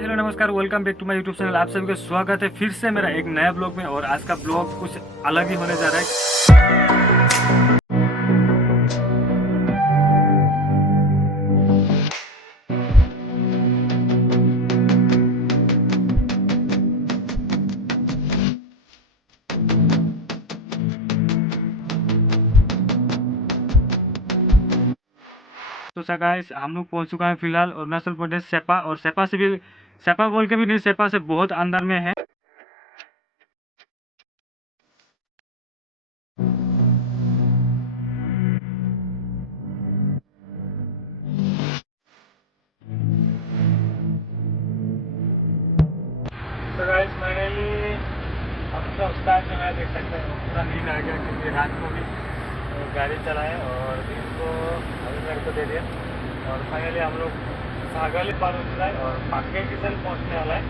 हाय hello नमस्कार, welcome back to my YouTube channel. आप सभी का स्वागत है फिर से मेरा एक नया ब्लॉग में। और आज का ब्लॉग कुछ अलग ही होने जा रहा है। तो गाइस, हम लोग पहुंच चुका है फिलहाल अरुणाचल प्रदेश सेपा। और सेपा से भी, सेपा बोल के भी नहीं, सेपा से बहुत अंदर में है। तो गाइस फाइनली अब तो स्टार्ट में है, देख सकते हैं पूरा नींद आ गया क्योंकि रात को भी गाड़ी चलाए और इनको अभी मेरे को दे दिया। और फाइनली हम लोग सागली पार हो चुका है और पाके की तरफ पहुँचने वाला है।